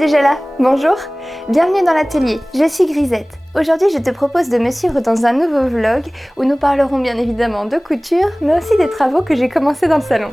déjà là, bonjour. Bienvenue dans l'atelier, je suis Grisette. Aujourd'hui je te propose de me suivre dans un nouveau vlog où nous parlerons bien évidemment de couture, mais aussi des travaux que j'ai commencé dans le salon.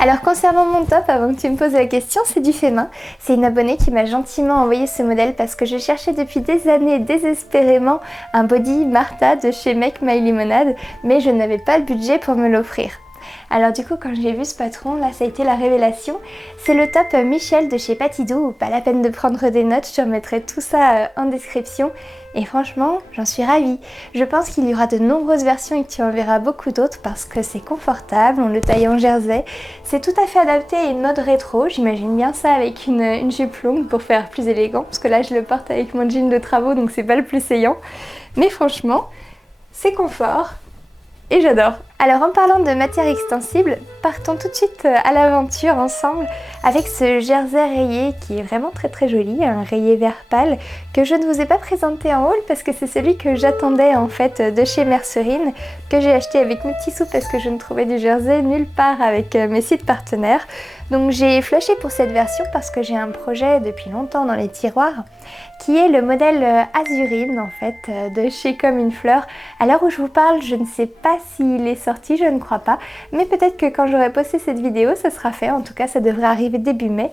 Alors concernant mon top, avant que tu me poses la question, c'est du fait main. C'est une abonnée qui m'a gentiment envoyé ce modèle parce que je cherchais depuis des années désespérément un body Martha de chez Make My Lemonade, mais je n'avais pas le budget pour me l'offrir. Alors du coup quand j'ai vu ce patron, là ça a été la révélation. C'est le top Michel de chez Patidou, pas la peine de prendre des notes, je te remettrai tout ça en description. Et franchement, j'en suis ravie. Je pense qu'il y aura de nombreuses versions et que tu en verras beaucoup d'autres parce que c'est confortable, on le taille en jersey. C'est tout à fait adapté à une mode rétro, j'imagine bien ça avec une jupe longue pour faire plus élégant. Parce que là je le porte avec mon jean de travaux donc c'est pas le plus saillant. Mais franchement, c'est confort et j'adore. Alors en parlant de matière extensible, partons tout de suite à l'aventure ensemble avec ce jersey rayé qui est vraiment très joli, un rayé vert pâle que je ne vous ai pas présenté en haul parce que c'est celui que j'attendais en fait de chez Mercerine, que j'ai acheté avec mes petits sous parce que je ne trouvais du jersey nulle part avec mes sites partenaires. Donc j'ai flashé pour cette version parce que j'ai un projet depuis longtemps dans les tiroirs qui est le modèle Azurine en fait de chez Comme une Fleur. À l'heure où je vous parle, je ne sais pas s'il est sorti, je ne crois pas, mais peut-être que quand j'aurai posté cette vidéo, ça sera fait. En tout cas, ça devrait arriver début mai.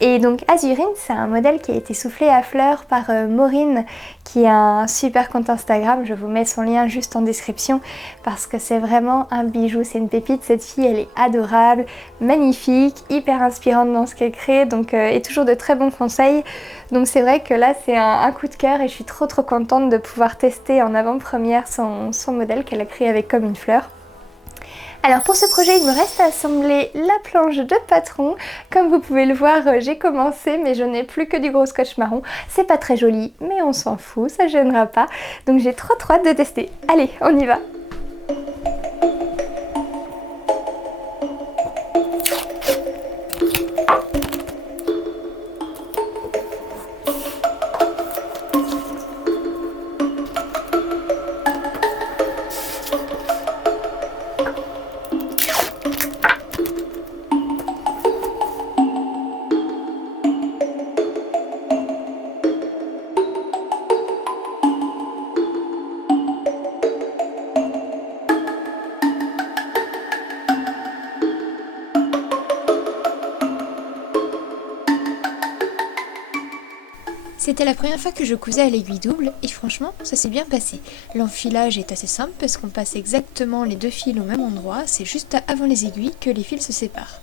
Et donc Azurine, c'est un modèle qui a été soufflé à fleurs par Maureen, qui a un super compte Instagram. Je vous mets son lien juste en description parce que c'est vraiment un bijou, c'est une pépite. Cette fille, elle est adorable, magnifique, hyper inspirante dans ce qu'elle crée, donc et toujours de très bons conseils. Donc c'est vrai que là, c'est un coup de cœur et je suis trop contente de pouvoir tester en avant-première son modèle qu'elle a créé avec Comme une Fleur. Alors pour ce projet, il me reste à assembler la planche de patron. Comme vous pouvez le voir, j'ai commencé mais je n'ai plus que du gros scotch marron. C'est pas très joli mais on s'en fout, ça gênera pas. Donc j'ai trop hâte de tester. Allez, on y va! C'était la première fois que je cousais à l'aiguille double et franchement ça s'est bien passé. L'enfilage est assez simple parce qu'on passe exactement les deux fils au même endroit, c'est juste avant les aiguilles que les fils se séparent.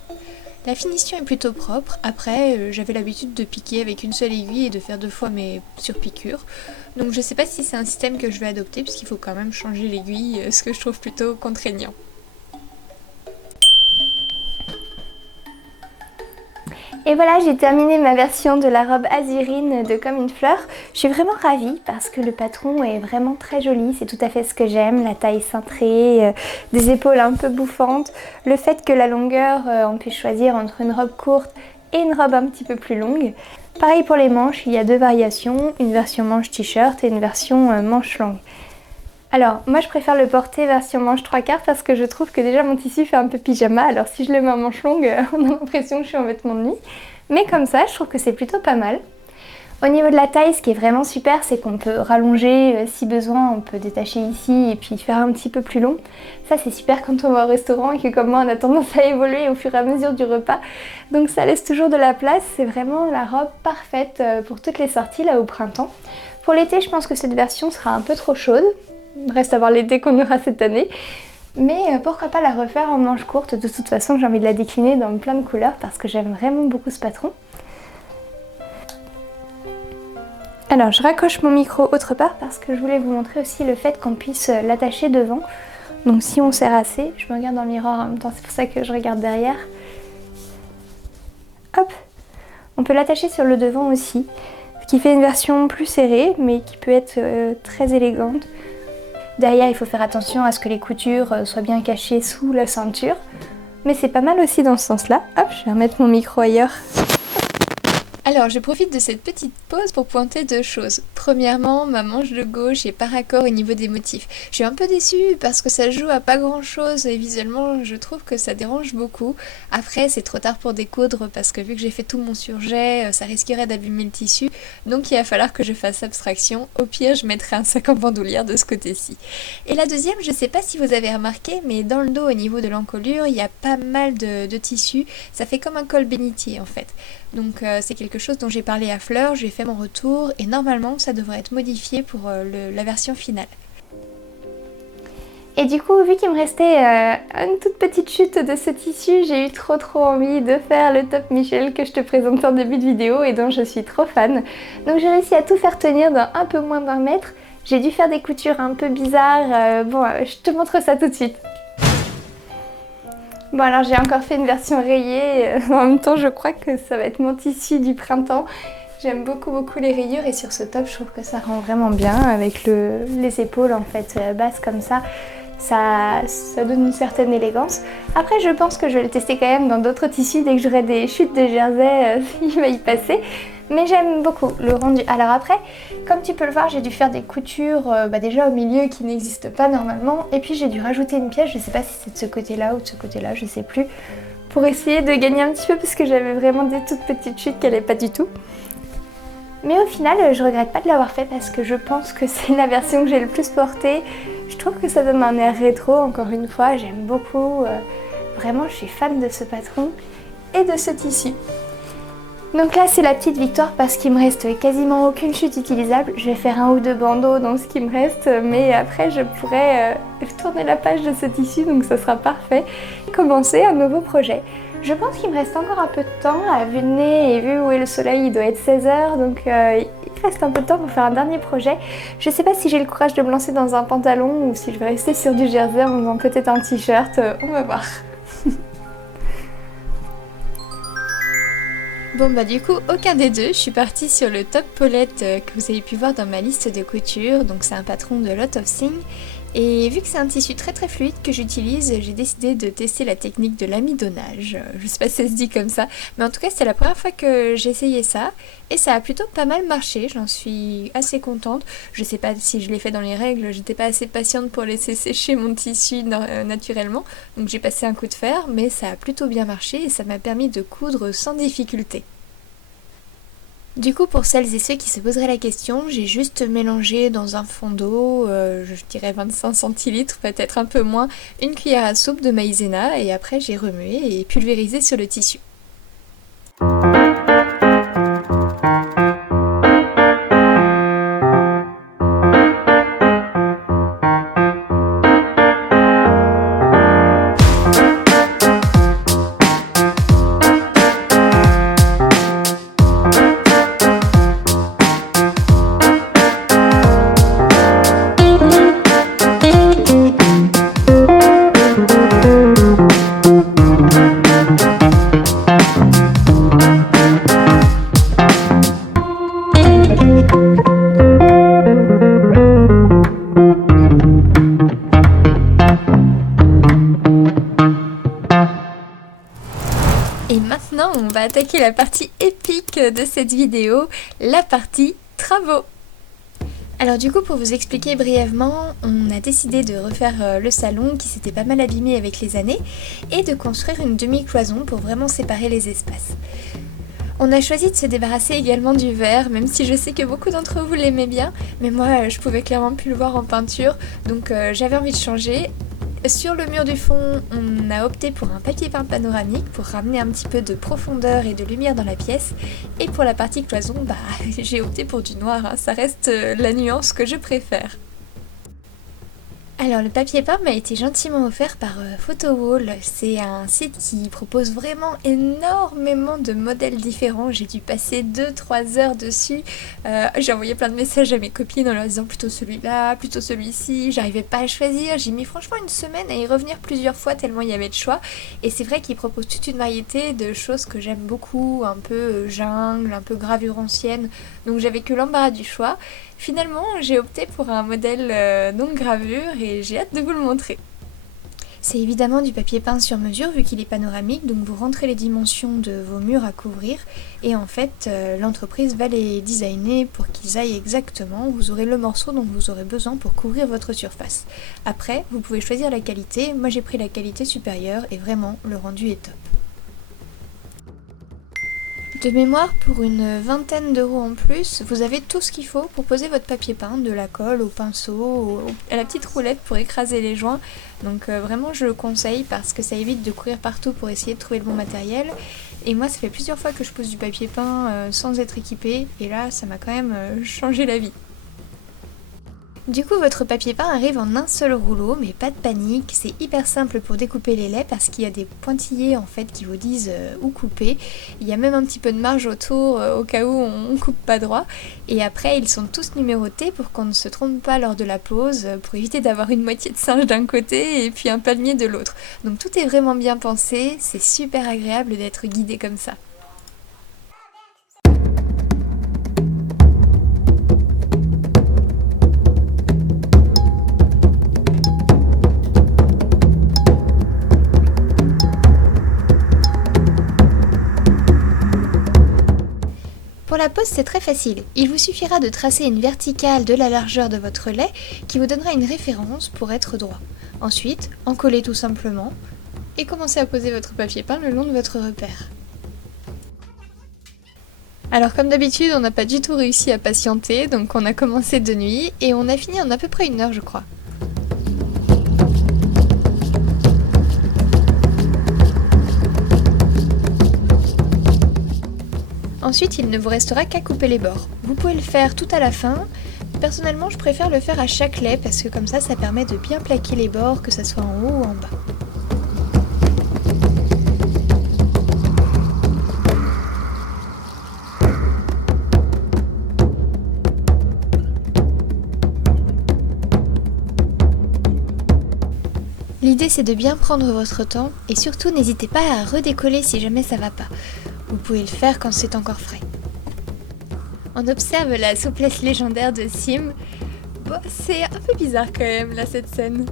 La finition est plutôt propre, après j'avais l'habitude de piquer avec une seule aiguille et de faire 2 fois mes surpiqûres. Donc je sais pas si c'est un système que je vais adopter puisqu'il faut quand même changer l'aiguille, ce que je trouve plutôt contraignant. Et voilà, j'ai terminé ma version de la robe Azurine de Comme une Fleur. Je suis vraiment ravie parce que le patron est vraiment très joli, c'est tout à fait ce que j'aime, la taille cintrée, des épaules un peu bouffantes, le fait que la longueur, on puisse choisir entre une robe courte et une robe un petit peu plus longue. Pareil pour les manches, il y a 2 variations, une version manche t-shirt et une version manche longue. Alors moi je préfère le porter version manche 3/4 parce que je trouve que déjà mon tissu fait un peu pyjama, alors si je le mets en manche longue on a l'impression que je suis en vêtements de nuit. Mais comme ça je trouve que c'est plutôt pas mal. Au niveau de la taille, ce qui est vraiment super, c'est qu'on peut rallonger si besoin, on peut détacher ici et puis faire un petit peu plus long. Ça c'est super quand on va au restaurant et que comme moi on a tendance à évoluer au fur et à mesure du repas. Donc ça laisse toujours de la place, c'est vraiment la robe parfaite pour toutes les sorties là au printemps. Pour l'été je pense que cette version sera un peu trop chaude. Reste à voir l'été qu'on aura cette année. Mais pourquoi pas la refaire en manche courte. De toute façon j'ai envie de la décliner dans plein de couleurs parce que j'aime vraiment beaucoup ce patron. Alors je raccroche mon micro autre part parce que je voulais vous montrer aussi le fait qu'on puisse l'attacher devant. Donc si on serre assez, je me regarde dans le miroir en même temps, c'est pour ça que je regarde derrière. Hop! On peut l'attacher sur le devant aussi, ce qui fait une version plus serrée mais qui peut être très élégante. Derrière, il faut faire attention à ce que les coutures soient bien cachées sous la ceinture. Mais c'est pas mal aussi dans ce sens-là. Hop, je vais remettre mon micro ailleurs. Alors, je profite de cette petite pause pour pointer deux choses. Premièrement, ma manche de gauche est pas raccord au niveau des motifs. Je suis un peu déçue parce que ça joue à pas grand chose et visuellement, je trouve que ça dérange beaucoup. Après, c'est trop tard pour découdre parce que vu que j'ai fait tout mon surjet, ça risquerait d'abîmer le tissu. Donc, il va falloir que je fasse abstraction. Au pire, je mettrai un sac en bandoulière de ce côté-ci. Et la deuxième, je sais pas si vous avez remarqué, mais dans le dos, au niveau de l'encolure, il y a pas mal de tissu. Ça fait comme un col bénitier en fait. Donc c'est quelque chose dont j'ai parlé à Fleur, j'ai fait mon retour et normalement ça devrait être modifié pour la version finale. Et du coup, vu qu'il me restait une toute petite chute de ce tissu, j'ai eu trop envie de faire le top Michel que je te présentais en début de vidéo et dont je suis trop fan. Donc j'ai réussi à tout faire tenir dans un peu moins d'1 mètre. J'ai dû faire des coutures un peu bizarres. Je te montre ça tout de suite. Bon alors j'ai encore fait une version rayée, en même temps je crois que ça va être mon tissu du printemps. J'aime beaucoup les rayures et sur ce top je trouve que ça rend vraiment bien avec les épaules en fait basses comme ça. Ça donne une certaine élégance. Après je pense que je vais le tester quand même dans d'autres tissus dès que j'aurai des chutes de jersey, il va y passer. Mais j'aime beaucoup le rendu. Alors après, comme tu peux le voir, j'ai dû faire des coutures déjà au milieu qui n'existent pas normalement. Et puis j'ai dû rajouter une pièce, je sais pas si c'est de ce côté-là ou de ce côté-là, je sais plus. Pour essayer de gagner un petit peu parce que j'avais vraiment des toutes petites chutes qu'elle n'allait pas du tout. Mais au final, je regrette pas de l'avoir fait parce que je pense que c'est la version que j'ai le plus portée. Je trouve que ça donne un air rétro, encore une fois, j'aime beaucoup. Vraiment, je suis fan de ce patron et de ce tissu. Donc là c'est la petite victoire parce qu'il me reste quasiment aucune chute utilisable. Je vais faire 1 ou 2 bandeaux dans ce qui me reste, mais après je pourrai tourner la page de ce tissu, donc ça sera parfait. Et commencer un nouveau projet. Je pense qu'il me reste encore un peu de temps, à vue de nez et vu où est le soleil, il doit être 16 h, donc il reste un peu de temps pour faire un dernier projet. Je sais pas si j'ai le courage de me lancer dans un pantalon ou si je vais rester sur du jersey en faisant peut-être un t-shirt, on va voir. Bon bah du coup aucun des deux, je suis partie sur le top Paulette que vous avez pu voir dans ma liste de couture, donc c'est un patron de Lot of Things. Et vu que c'est un tissu très fluide que j'utilise, j'ai décidé de tester la technique de l'amidonnage. Je sais pas si ça se dit comme ça, mais en tout cas c'était la première fois que j'essayais ça et ça a plutôt pas mal marché, j'en suis assez contente. Je sais pas si je l'ai fait dans les règles, j'étais pas assez patiente pour laisser sécher mon tissu naturellement, donc j'ai passé un coup de fer, mais ça a plutôt bien marché et ça m'a permis de coudre sans difficulté. Du coup, pour celles et ceux qui se poseraient la question, j'ai juste mélangé dans un fond d'eau, je dirais 25 centilitres, peut-être un peu moins, une cuillère à soupe de maïzena et après j'ai remué et pulvérisé sur le tissu. Et maintenant, on va attaquer la partie épique de cette vidéo, la partie travaux. Alors du coup, pour vous expliquer brièvement, on a décidé de refaire le salon qui s'était pas mal abîmé avec les années et de construire une demi-cloison pour vraiment séparer les espaces. On a choisi de se débarrasser également du verre, même si je sais que beaucoup d'entre vous l'aimaient bien, mais moi je pouvais clairement plus le voir en peinture, donc j'avais envie de changer. Sur le mur du fond, on a opté pour un papier peint panoramique pour ramener un petit peu de profondeur et de lumière dans la pièce. Et pour la partie cloison, j'ai opté pour du noir, hein. Ça reste la nuance que je préfère. Alors le papier peint m'a été gentiment offert par PhotoWall, c'est un site qui propose vraiment énormément de modèles différents, j'ai dû passer 2-3 heures dessus, j'ai envoyé plein de messages à mes copines en leur disant plutôt celui-là, plutôt celui-ci, j'arrivais pas à choisir, j'ai mis franchement une semaine à y revenir plusieurs fois tellement il y avait de choix, et c'est vrai qu'il propose toute une variété de choses que j'aime beaucoup, un peu jungle, un peu gravure ancienne, donc j'avais que l'embarras du choix. Finalement, j'ai opté pour un modèle non gravure et j'ai hâte de vous le montrer. C'est évidemment du papier peint sur mesure vu qu'il est panoramique, donc vous rentrez les dimensions de vos murs à couvrir et en fait l'entreprise va les designer pour qu'ils aillent exactement. Vous aurez le morceau dont vous aurez besoin pour couvrir votre surface. Après, vous pouvez choisir la qualité. Moi j'ai pris la qualité supérieure et vraiment le rendu est top. De mémoire, pour une vingtaine d'euros en plus, vous avez tout ce qu'il faut pour poser votre papier peint, de la colle au pinceau, à la petite roulette pour écraser les joints. Donc vraiment je le conseille parce que ça évite de courir partout pour essayer de trouver le bon matériel. Et moi ça fait plusieurs fois que je pose du papier peint sans être équipée et là ça m'a quand même changé la vie. Du coup, votre papier peint arrive en un seul rouleau, mais pas de panique, c'est hyper simple pour découper les laits parce qu'il y a des pointillés en fait qui vous disent où couper. Il y a même un petit peu de marge autour au cas où on coupe pas droit. Et après, ils sont tous numérotés pour qu'on ne se trompe pas lors de la pose, pour éviter d'avoir une moitié de singe d'un côté et puis un palmier de l'autre. Donc tout est vraiment bien pensé, c'est super agréable d'être guidé comme ça. Pour la pose, c'est très facile. Il vous suffira de tracer une verticale de la largeur de votre lait qui vous donnera une référence pour être droit. Ensuite, encoller tout simplement et commencer à poser votre papier peint le long de votre repère. Alors comme d'habitude, on n'a pas du tout réussi à patienter, donc on a commencé de nuit et on a fini en à peu près 1 heure je crois. Ensuite, il ne vous restera qu'à couper les bords. Vous pouvez le faire tout à la fin. Personnellement, je préfère le faire à chaque lait parce que comme ça permet de bien plaquer les bords, que ce soit en haut ou en bas. L'idée c'est de bien prendre votre temps et surtout n'hésitez pas à redécoller si jamais ça va pas. Vous pouvez le faire quand c'est encore frais. On observe la souplesse légendaire de Sim. Bon, c'est un peu bizarre quand même là cette scène.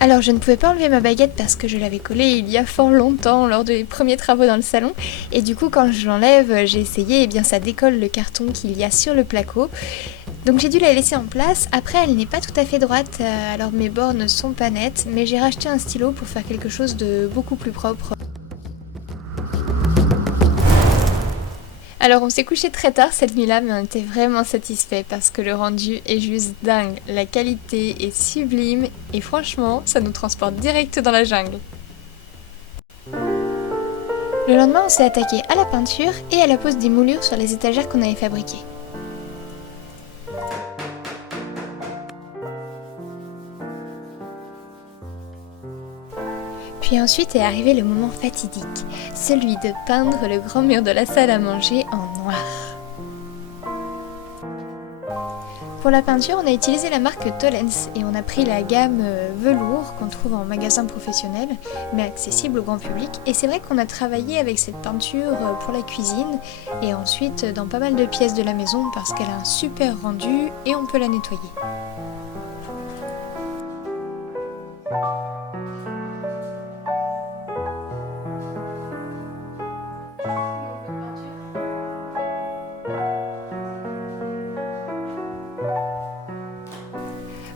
Alors je ne pouvais pas enlever ma baguette parce que je l'avais collée il y a fort longtemps lors des premiers travaux dans le salon et du coup quand je l'enlève j'ai essayé et bien ça décolle le carton qu'il y a sur le placo. Donc j'ai dû la laisser en place. Après elle n'est pas tout à fait droite alors mes bords ne sont pas nets mais j'ai racheté un stylo pour faire quelque chose de beaucoup plus propre. Alors on s'est couché très tard cette nuit-là mais on était vraiment satisfaits parce que le rendu est juste dingue. La qualité est sublime et franchement ça nous transporte direct dans la jungle. Le lendemain on s'est attaqué à la peinture et à la pose des moulures sur les étagères qu'on avait fabriquées. Puis ensuite est arrivé le moment fatidique, celui de peindre le grand mur de la salle à manger en noir. Pour la peinture, on a utilisé la marque Tollens et on a pris la gamme velours qu'on trouve en magasin professionnel, mais accessible au grand public. Et c'est vrai qu'on a travaillé avec cette peinture pour la cuisine et ensuite dans pas mal de pièces de la maison parce qu'elle a un super rendu et on peut la nettoyer.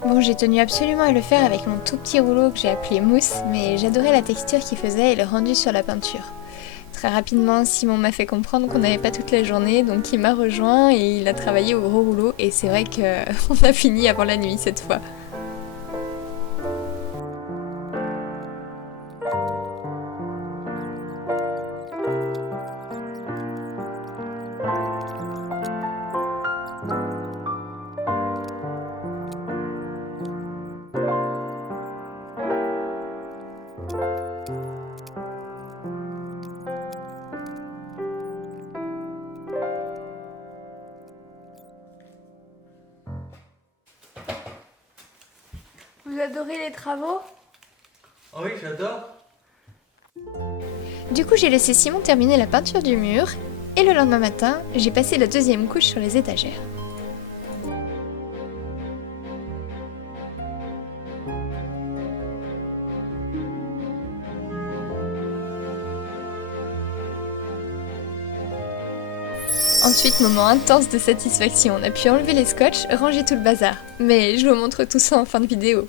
Bon, j'ai tenu absolument à le faire avec mon tout petit rouleau que j'ai appelé mousse, mais j'adorais la texture qu'il faisait et le rendu sur la peinture. Très rapidement, Simon m'a fait comprendre qu'on n'avait pas toute la journée, donc il m'a rejoint et il a travaillé au gros rouleau et c'est vrai qu'on a fini avant la nuit cette fois. Vous adorez les travaux ? Oh oui, j'adore. Du coup, j'ai laissé Simon terminer la peinture du mur et le lendemain matin, j'ai passé la deuxième couche sur les étagères. Ensuite, moment intense de satisfaction, on a pu enlever les scotch, ranger tout le bazar. Mais je vous montre tout ça en fin de vidéo.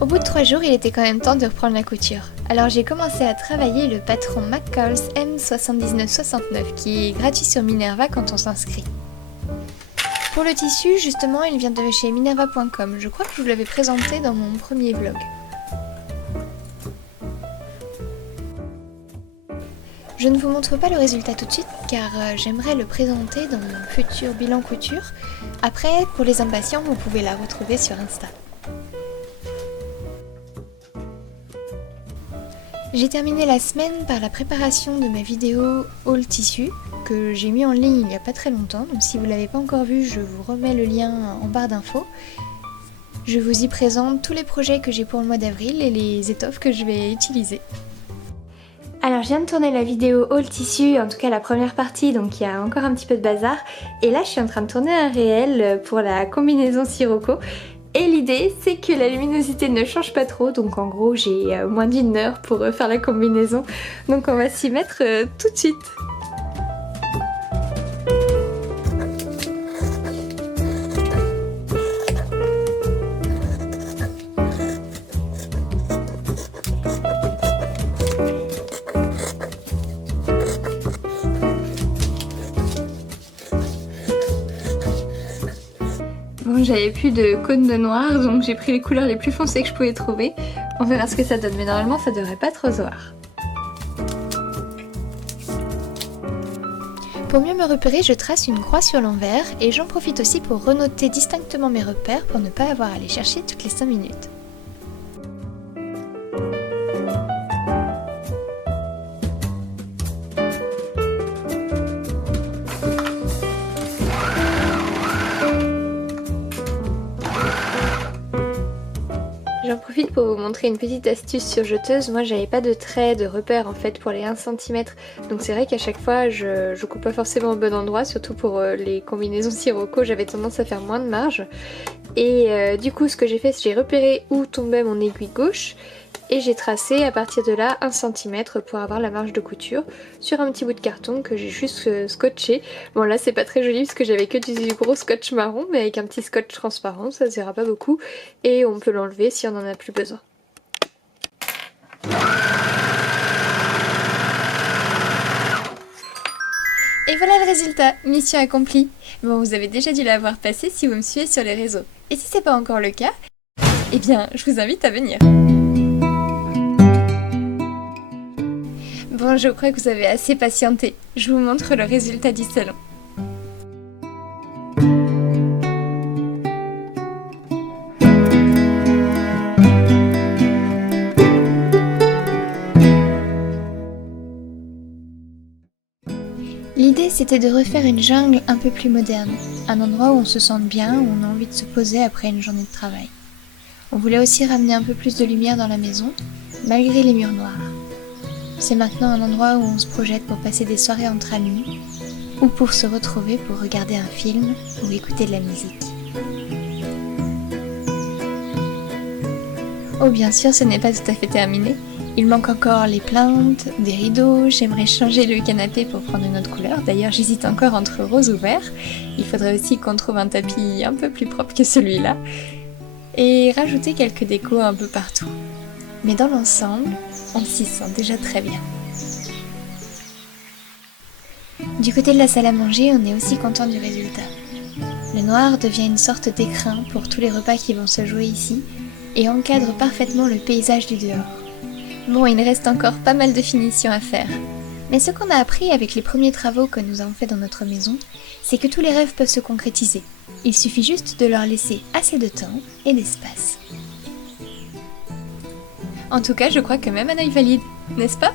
Au bout de 3 jours, il était quand même temps de reprendre la couture. Alors j'ai commencé à travailler le patron McCall's M7969 qui est gratuit sur Minerva quand on s'inscrit. Pour le tissu, justement, il vient de chez minerva.com. Je crois que je vous l'avais présenté dans mon premier vlog. Je ne vous montre pas le résultat tout de suite car j'aimerais le présenter dans mon futur bilan couture. Après, pour les impatients, vous pouvez la retrouver sur Insta. J'ai terminé la semaine par la préparation de ma vidéo haul tissu que j'ai mis en ligne il n'y a pas très longtemps. Donc si vous ne l'avez pas encore vu, je vous remets le lien en barre d'infos. Je vous y présente tous les projets que j'ai pour le mois d'avril et les étoffes que je vais utiliser. Alors je viens de tourner la vidéo haul tissu, en tout cas la première partie, donc il y a encore un petit peu de bazar. Et là je suis en train de tourner un réel pour la combinaison Sirocco. Et l'idée c'est que la luminosité ne change pas trop, donc en gros j'ai moins d'une heure pour faire la combinaison. Donc on va s'y mettre tout de suite. Bon, j'avais plus de cône de noir, donc j'ai pris les couleurs les plus foncées que je pouvais trouver. On verra ce que ça donne, mais normalement ça devrait pas trop se voir. Pour mieux me repérer, je trace une croix sur l'envers et j'en profite aussi pour renoter distinctement mes repères pour ne pas avoir à les chercher toutes les 5 minutes. J'en profite pour vous montrer une petite astuce sur jeteuse. Moi j'avais pas de trait de repère en fait pour les 1 cm, donc c'est vrai qu'à chaque fois je coupe pas forcément au bon endroit, surtout pour les combinaisons Sirocco, j'avais tendance à faire moins de marge. Et du coup ce que j'ai fait, c'est que j'ai repéré où tombait mon aiguille gauche et j'ai tracé à partir de là 1 cm pour avoir la marge de couture sur un petit bout de carton que j'ai juste scotché. Bon là c'est pas très joli parce que j'avais que du gros scotch marron, mais avec un petit scotch transparent, ça se verra pas beaucoup et on peut l'enlever si on en a plus besoin. Et voilà le résultat, mission accomplie. Bon, vous avez déjà dû l'avoir passé si vous me suivez sur les réseaux. Et si c'est pas encore le cas, eh bien je vous invite à venir. Bon, je crois que vous avez assez patienté. Je vous montre le résultat du salon. L'idée c'était de refaire une jungle un peu plus moderne, un endroit où on se sente bien, où on a envie de se poser après une journée de travail. On voulait aussi ramener un peu plus de lumière dans la maison, malgré les murs noirs. C'est maintenant un endroit où on se projette pour passer des soirées entre amis, ou pour se retrouver pour regarder un film ou écouter de la musique. Oh bien sûr, ce n'est pas tout à fait terminé. Il manque encore les plantes, des rideaux, j'aimerais changer le canapé pour prendre une autre couleur. D'ailleurs, j'hésite encore entre rose ou vert. Il faudrait aussi qu'on trouve un tapis un peu plus propre que celui-là. Et rajouter quelques décos un peu partout. Mais dans l'ensemble, on s'y sent déjà très bien. Du côté de la salle à manger, on est aussi content du résultat. Le noir devient une sorte d'écrin pour tous les repas qui vont se jouer ici et encadre parfaitement le paysage du dehors. Bon, il reste encore pas mal de finitions à faire. Mais ce qu'on a appris avec les premiers travaux que nous avons fait dans notre maison, c'est que tous les rêves peuvent se concrétiser. Il suffit juste de leur laisser assez de temps et d'espace. En tout cas, je crois que même un œil valide, n'est-ce pas ?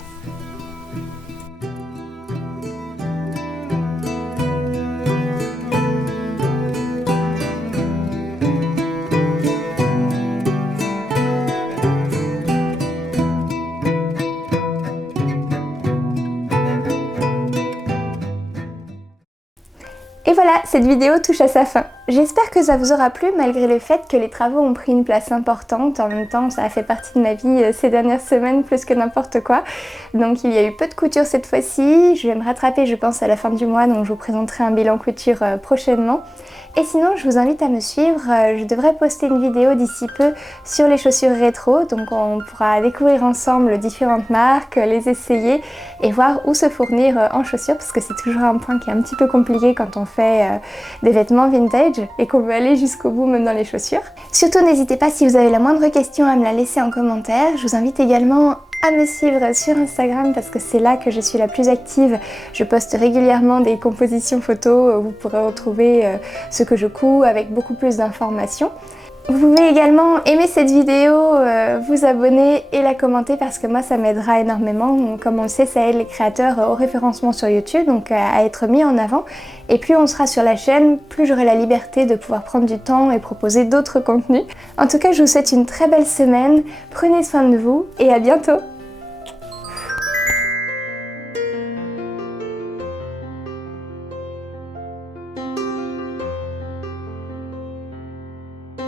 Et voilà, cette vidéo touche à sa fin. J'espère que ça vous aura plu malgré le fait que les travaux ont pris une place importante. En même temps, ça a fait partie de ma vie ces dernières semaines plus que n'importe quoi. Donc il y a eu peu de couture cette fois-ci. Je vais me rattraper je pense à la fin du mois, donc je vous présenterai un bilan couture prochainement. Et sinon, je vous invite à me suivre. Je devrais poster une vidéo d'ici peu sur les chaussures rétro. Donc on pourra découvrir ensemble différentes marques, les essayer et voir où se fournir en chaussures. Parce que c'est toujours un point qui est un petit peu compliqué quand on fait des vêtements vintage et qu'on veut aller jusqu'au bout même dans les chaussures. Surtout n'hésitez pas si vous avez la moindre question à me la laisser en commentaire. Je vous invite également à me suivre sur Instagram parce que c'est là que je suis la plus active. Je poste régulièrement des compositions photos, vous pourrez retrouver ce que je couds avec beaucoup plus d'informations. Vous pouvez également aimer cette vidéo, vous abonner et la commenter parce que moi ça m'aidera énormément. Comme on le sait, ça aide les créateurs au référencement sur YouTube, donc à être mis en avant. Et plus on sera sur la chaîne, plus j'aurai la liberté de pouvoir prendre du temps et proposer d'autres contenus. En tout cas, je vous souhaite une très belle semaine, prenez soin de vous et à bientôt!